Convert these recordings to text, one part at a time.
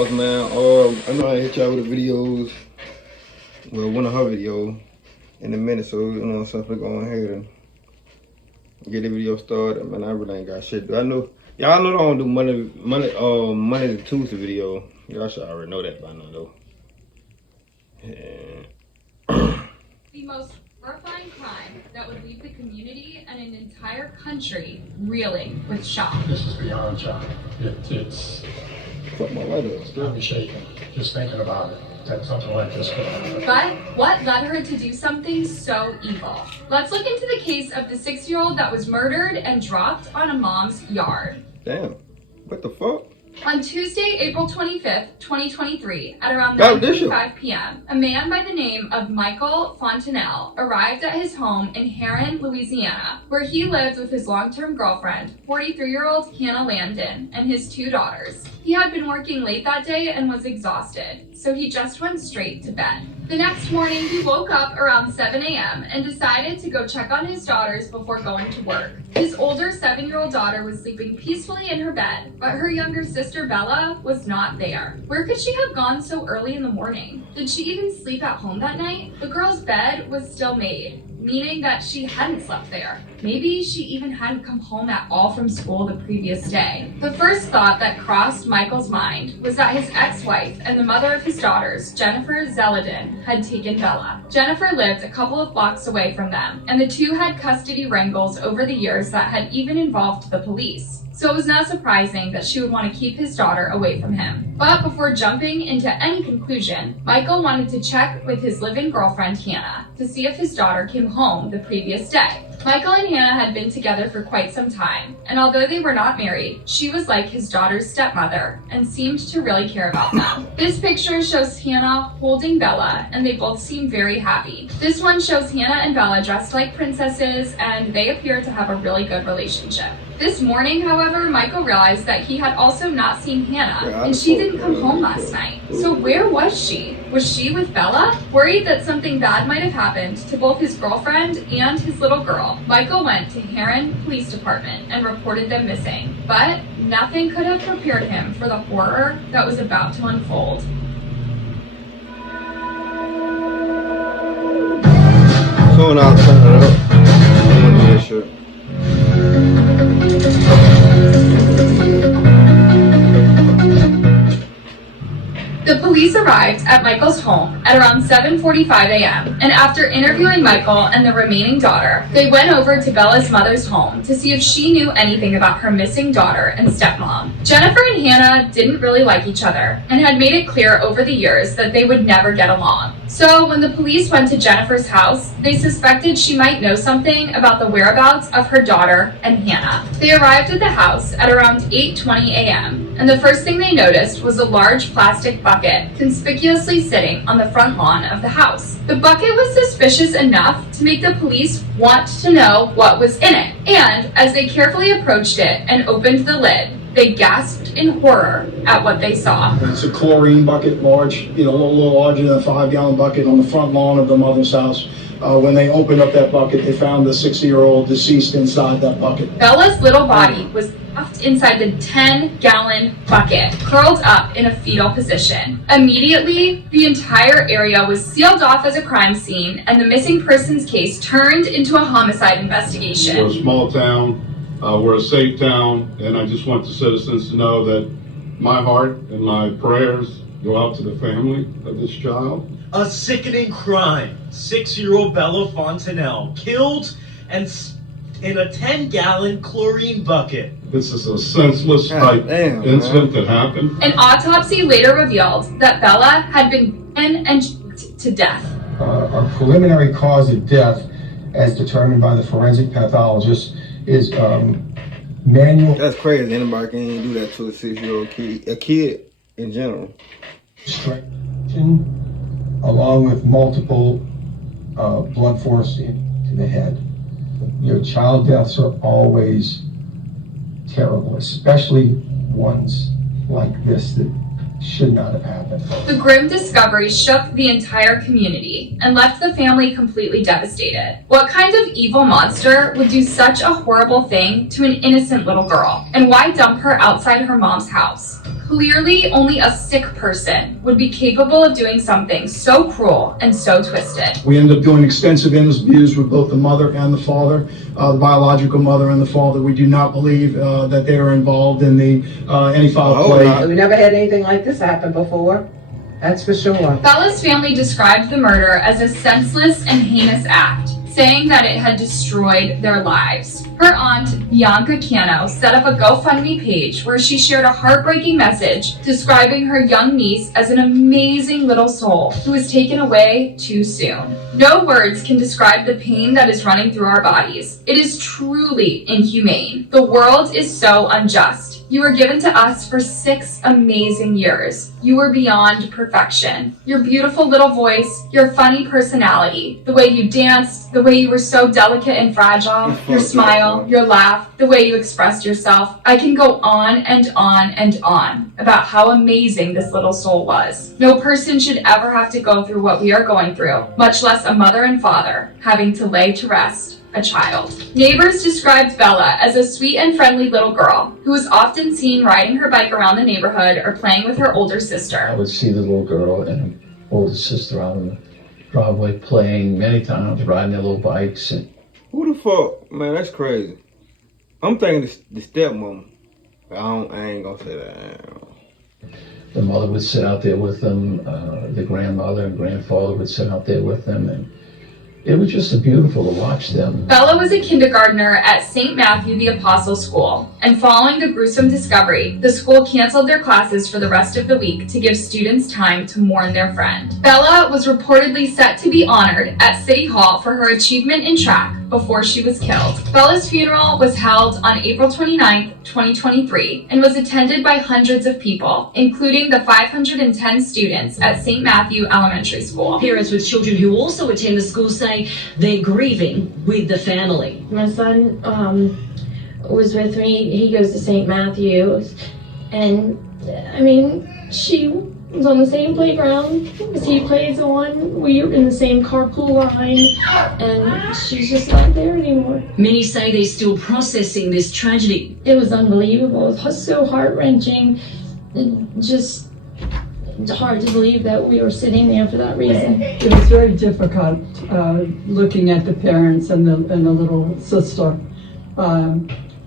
pause, man. I know I hit y'all with the videos. Well, one of her videos in a minute, so you know, so I'm going ahead and get the video started. Man, I really ain't got shit. I know y'all know I don't do Monday to Tuesday video. Y'all should already know that by now, though. Yeah. The most horrifying crime that would leave the community and an entire country reeling with shock. This is beyond shock. It's Fuck my light up. got me shaking just thinking about it. That something like this could happen. But what led her to do something so evil? Let's look into the case of the 6-year-old that was murdered and dropped on a mom's yard. Damn. What the fuck? On Tuesday, April 25th, 2023, at around 9:45 p.m., a man by the name of Michael Fontenelle arrived at his home in Heron, Louisiana, where he lived with his long-term girlfriend, 43-year-old Hannah Landon, and his 2 daughters. He had been working late that day and was exhausted, so he just went straight to bed. The next morning, he woke up around 7 a.m. and decided to go check on his daughters before going to work. His older 7-year-old daughter was sleeping peacefully in her bed, but her younger sister Bella was not there. Where could she have gone so early in the morning? Did she even sleep at home that night? The girl's bed was still made, meaning that she hadn't slept there. Maybe she even hadn't come home at all from school the previous day. The first thought that crossed Michael's mind was that his ex-wife and the mother of his daughters, Jennifer Zeledin, had taken Bella. Jennifer lived a couple of blocks away from them, and the two had custody wrangles over the years that had even involved the police. So it was not surprising that she would want to keep his daughter away from him. But before jumping into any conclusion, Michael wanted to check with his live-in girlfriend Hannah to see if his daughter came home the previous day. Michael and Hannah had been together for quite some time, and although they were not married, she was like his daughter's stepmother and seemed to really care about them. This picture shows Hannah holding Bella, and they both seem very happy. This one shows Hannah and Bella dressed like princesses, and they appear to have a really good relationship. This morning, however, Michael realized that he had also not seen Hannah, and she didn't come home last night. So where was she? Was she with Bella? Worried that something bad might have happened to both his girlfriend and his little girl, Michael went to Heron Police Department and reported them missing. But nothing could have prepared him for the horror that was about to unfold. So now turn it up. I want to make sure. The police arrived at Michael's home at around 7:45 a.m. and after interviewing Michael and the remaining daughter, they went over to Bella's mother's home to see if she knew anything about her missing daughter and stepmom. Jennifer and Hannah didn't really like each other and had made it clear over the years that they would never get along. So when the police went to Jennifer's house, they suspected she might know something about the whereabouts of her daughter and Hannah. They arrived at the house at around 8:20 a.m. and the first thing they noticed was a large plastic bucket conspicuously sitting on the front lawn of the house. The bucket was suspicious enough to make the police want to know what was in it, and as they carefully approached it and opened the lid, they gasped in horror at what they saw. It's a chlorine bucket, large, a little larger than a 5-gallon bucket on the front lawn of the mother's house. When they opened up that bucket, they found the 60-year-old deceased inside that bucket. Bella's little body was stuffed inside the 10-gallon bucket, curled up in a fetal position. Immediately, the entire area was sealed off as a crime scene, and the missing persons case turned into a homicide investigation. We're a small town, we're a safe town, and I just want the citizens to know that my heart and my prayers go out to the family of this child. A sickening crime. 6-year-old Bella Fontenelle killed and in a 10-gallon chlorine bucket. This is a senseless type incident that happened. An autopsy later revealed that Bella had been beaten and choked to death. A preliminary cause of death, as determined by the forensic pathologist, is manual. That's crazy. Anybody can do that to a 6-year-old kid, a kid in general. Strangulation, along with multiple blunt force to the head. Child deaths are always terrible, especially ones like this that should not have happened. The grim discovery shook the entire community and left the family completely devastated. What kind of evil monster would do such a horrible thing to an innocent little girl? And why dump her outside her mom's house? Clearly, only a sick person would be capable of doing something so cruel and so twisted. We ended up doing extensive interviews with both the mother and the father, the biological mother and the father. We do not believe that they are involved in any foul play. We never had anything like this happen before. That's for sure. Bella's family described the murder as a senseless and heinous act, saying that it had destroyed their lives. Her aunt, Bianca Cano, set up a GoFundMe page where she shared a heartbreaking message describing her young niece as an amazing little soul who was taken away too soon. No words can describe the pain that is running through our bodies. It is truly inhumane. The world is so unjust. You were given to us for 6 amazing years. You were beyond perfection. Your beautiful little voice, your funny personality, the way you danced, the way you were so delicate and fragile, your smile, your laugh, the way you expressed yourself. I can go on and on and on about how amazing this little soul was. No person should ever have to go through what we are going through, much less a mother and father having to lay to rest a child. Neighbors described Bella as a sweet and friendly little girl who was often seen riding her bike around the neighborhood or playing with her older sister. I would see the little girl and her older sister out on the driveway playing many times, riding their little bikes. And who the fuck? Man, that's crazy. I'm thinking the stepmom. I ain't gonna say that. the mother would sit out there with them, the grandmother and grandfather would sit out there with them, and it was just beautiful to watch them. Bella was a kindergartner at St. Matthew the Apostle School, and following the gruesome discovery, the school canceled their classes for the rest of the week to give students time to mourn their friend. Bella was reportedly set to be honored at City Hall for her achievement in track before she was killed. Bella's funeral was held on April 29, 2023, and was attended by hundreds of people, including the 510 students at St. Matthew Elementary School. Parents with children who also attend the school say they're grieving with the family. My son was with me. He goes to St. Matthew's, and I mean, she was on the same playground as he plays on. We were in the same carpool line, and she's just not there anymore. Many say they're still processing this tragedy. It was unbelievable. It was so heart-wrenching. Just hard to believe that we were sitting there for that reason. It was very difficult looking at the parents and the little sister.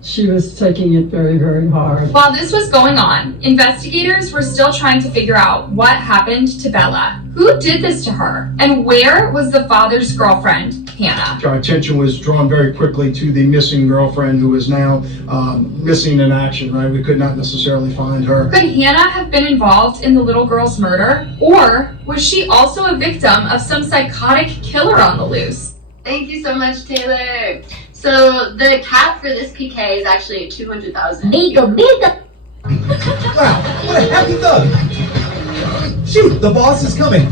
She was taking it very, very hard. While this was going on, investigators were still trying to figure out what happened to Bella. Who did this to her? And where was the father's girlfriend, Hannah? Our attention was drawn very quickly to the missing girlfriend who is now missing in action, right? We could not necessarily find her. Could Hannah have been involved in the little girl's murder? Or was she also a victim of some psychotic killer on the loose? Thank you so much, Taylor. So the cap for this PK is actually $200,000. Wow, what a happy thug! Shoot, the boss is coming.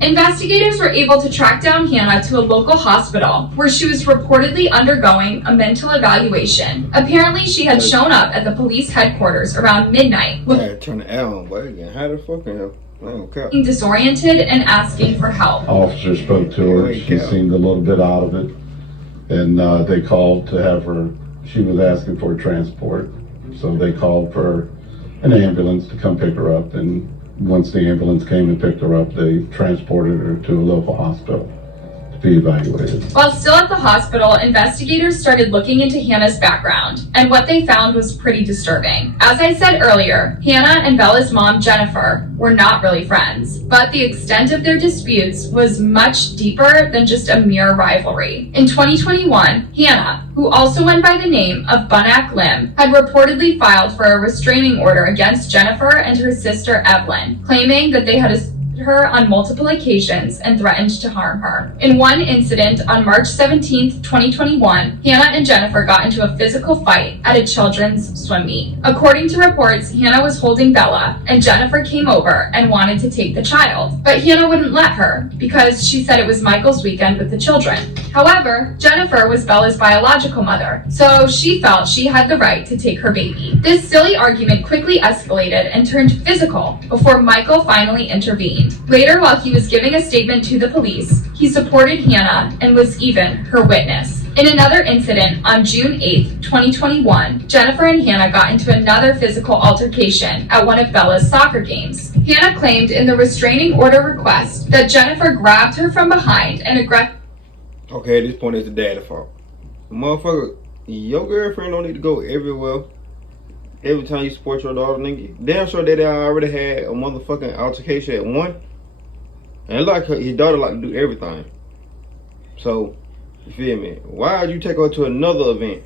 Investigators were able to track down Hannah to a local hospital where she was reportedly undergoing a mental evaluation. Apparently, she had shown up at the police headquarters around midnight, turn the L on, boy, again. How the fuck can you? looking disoriented and asking for help. Officer spoke to her. She seemed a little bit out of it, and they called to have her. She was asking for transport, so they called for an ambulance to come pick her up. And once the ambulance came and picked her up, they transported her to a local hospital to be evaluated. While still at the hospital, investigators started looking into Hannah's background, and what they found was pretty disturbing. As I said earlier, Hannah and Bella's mom, Jennifer, were not really friends, but the extent of their disputes was much deeper than just a mere rivalry. In 2021, Hannah, who also went by the name of Bunak Lim, had reportedly filed for a restraining order against Jennifer and her sister Evelyn, claiming that they had her on multiple occasions and threatened to harm her. In one incident on March 17, 2021, Hannah and Jennifer got into a physical fight at a children's swim meet. According to reports, Hannah was holding Bella, and Jennifer came over and wanted to take the child, but Hannah wouldn't let her because she said it was Michael's weekend with the children. However, Jennifer was Bella's biological mother, so she felt she had the right to take her baby. This silly argument quickly escalated and turned physical before Michael finally intervened. Later, while he was giving a statement to the police, he supported Hannah and was even her witness. In another incident on June 8th, 2021, Jennifer and Hannah got into another physical altercation at one of Bella's soccer games. Hannah claimed in the restraining order request that Jennifer grabbed her from behind and aggressively. Okay, at this point it's the dad's fault. Motherfucker, your girlfriend don't need to go everywhere. Every time you support your daughter, nigga. Damn sure that they already had a motherfucking altercation at one. And like his daughter like to do everything. So, you feel me? Why'd you take her to another event?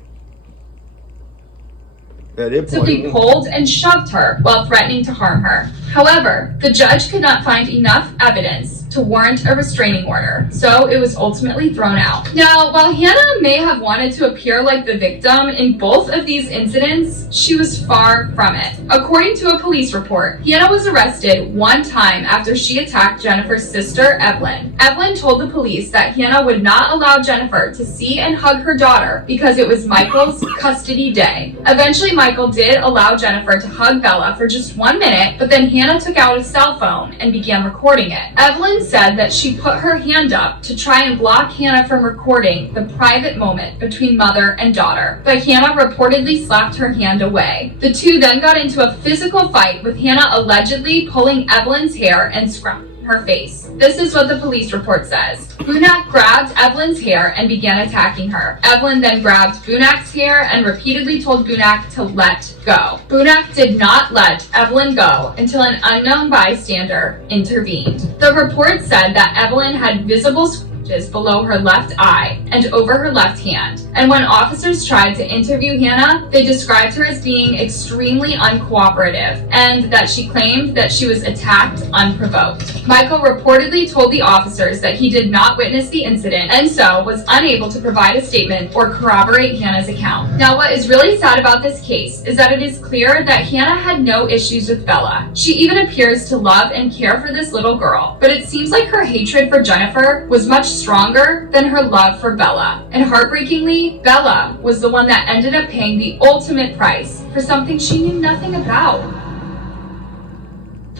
At that point, He pulled and shoved her while threatening to harm her. However, the judge could not find enough evidence to warrant a restraining order, so it was ultimately thrown out. Now, while Hannah may have wanted to appear like the victim in both of these incidents, she was far from it. According to a police report, Hannah was arrested one time after she attacked Jennifer's sister, Evelyn. Evelyn told the police that Hannah would not allow Jennifer to see and hug her daughter because it was Michael's custody day. Eventually, Michael did allow Jennifer to hug Bella for just 1 minute, but then Hannah took out a cell phone and began recording it. Evelyn said that she put her hand up to try and block Hannah from recording the private moment between mother and daughter, but Hannah reportedly slapped her hand away. The two then got into a physical fight, with Hannah allegedly pulling Evelyn's hair and scratching her face. This is what the police report says. Bunak grabbed Evelyn's hair and began attacking her. Evelyn then grabbed Bunak's hair and repeatedly told Bunak to let go. Bunak did not let Evelyn go until an unknown bystander intervened. The report said that Evelyn had visible scratches below her left eye and over her left hand, and when officers tried to interview Hannah, they described her as being extremely uncooperative and that she claimed that she was attacked unprovoked. Michael reportedly told the officers that he did not witness the incident and so was unable to provide a statement or corroborate Hannah's account. Now, what is really sad about this case is that it is clear that Hannah had no issues with Bella. She even appears to love and care for this little girl, but it seems like her hatred for Jennifer was much stronger than her love for Bella. And heartbreakingly, Bella was the one that ended up paying the ultimate price for something she knew nothing about.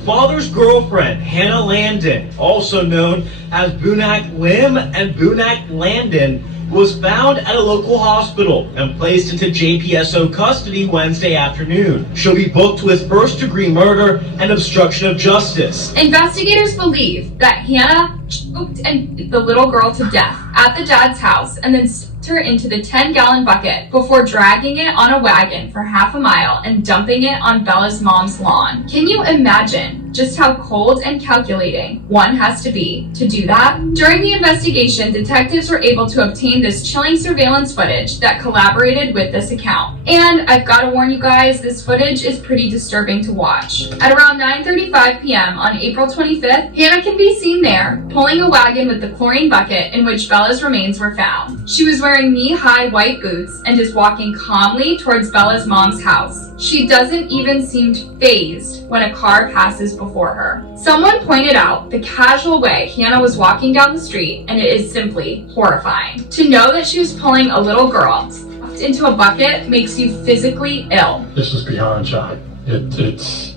Father's girlfriend, Hannah Landon, also known as Bunak Lim and Bunak Landon, was found at a local hospital and placed into JPSO custody Wednesday afternoon. She'll be booked with first-degree murder and obstruction of justice. Investigators believe that Hannah choked the little girl to death at the dad's house and then stuffed her into the 10-gallon bucket before dragging it on a wagon for half a mile and dumping it on Bella's mom's lawn. Can you imagine just how cold and calculating one has to be to do that? During the investigation, detectives were able to obtain this chilling surveillance footage that collaborated with this account. And I've got to warn you guys, this footage is pretty disturbing to watch. At around 9:35 p.m. on April 25th, Hannah can be seen there, pulling a wagon with the chlorine bucket in which Bella's remains were found. She was wearing knee-high white boots and is walking calmly towards Bella's mom's house. She doesn't even seem fazed when a car passes before her. Someone pointed out the casual way Hannah was walking down the street, and it is simply horrifying. To know that she was pulling a little girl stuffed into a bucket makes you physically ill. This is beyond shock. It's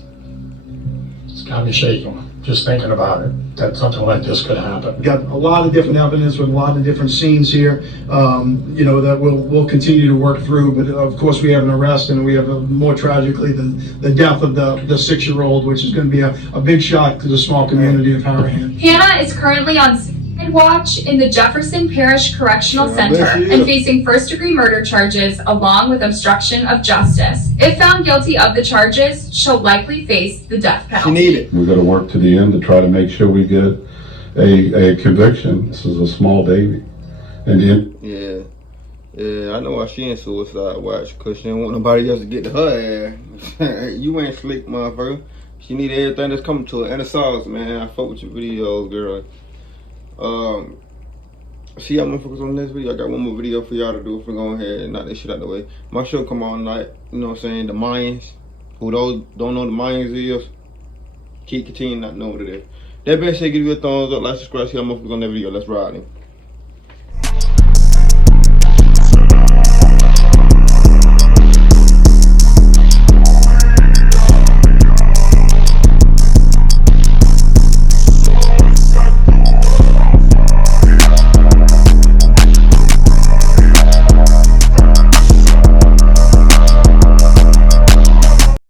got me shaking just thinking about it, that something like this could happen. We've got a lot of different evidence with a lot of different scenes here, that we'll continue to work through. But of course, we have an arrest, and we have more tragically the death of the 6-year-old, which is going to be a big shock to the small community of Harahan. Hannah is currently on watch in the Jefferson Parish Correctional Center and facing first-degree murder charges along with obstruction of justice. If found guilty of the charges, she'll likely face the death penalty. We're going to work to the end to try to make sure we get a conviction. This is a small baby. And then I know why she in suicide watch, because she don't want nobody else to get to her ass. You ain't slick, motherfucker. She need everything that's coming to her. And the sauce, man. I fuck with your videos, girl. See y'all motherfuckers on the next video. I got one more video for y'all to do. For going ahead and knock this shit out the way. My show come on tonight. You know what I'm saying? The Mayans. Who those don't know the Mayans is, keep continuing not knowing what it is. That being said, give you a thumbs up, like, subscribe, see y'all motherfuckers on that video. Let's ride him.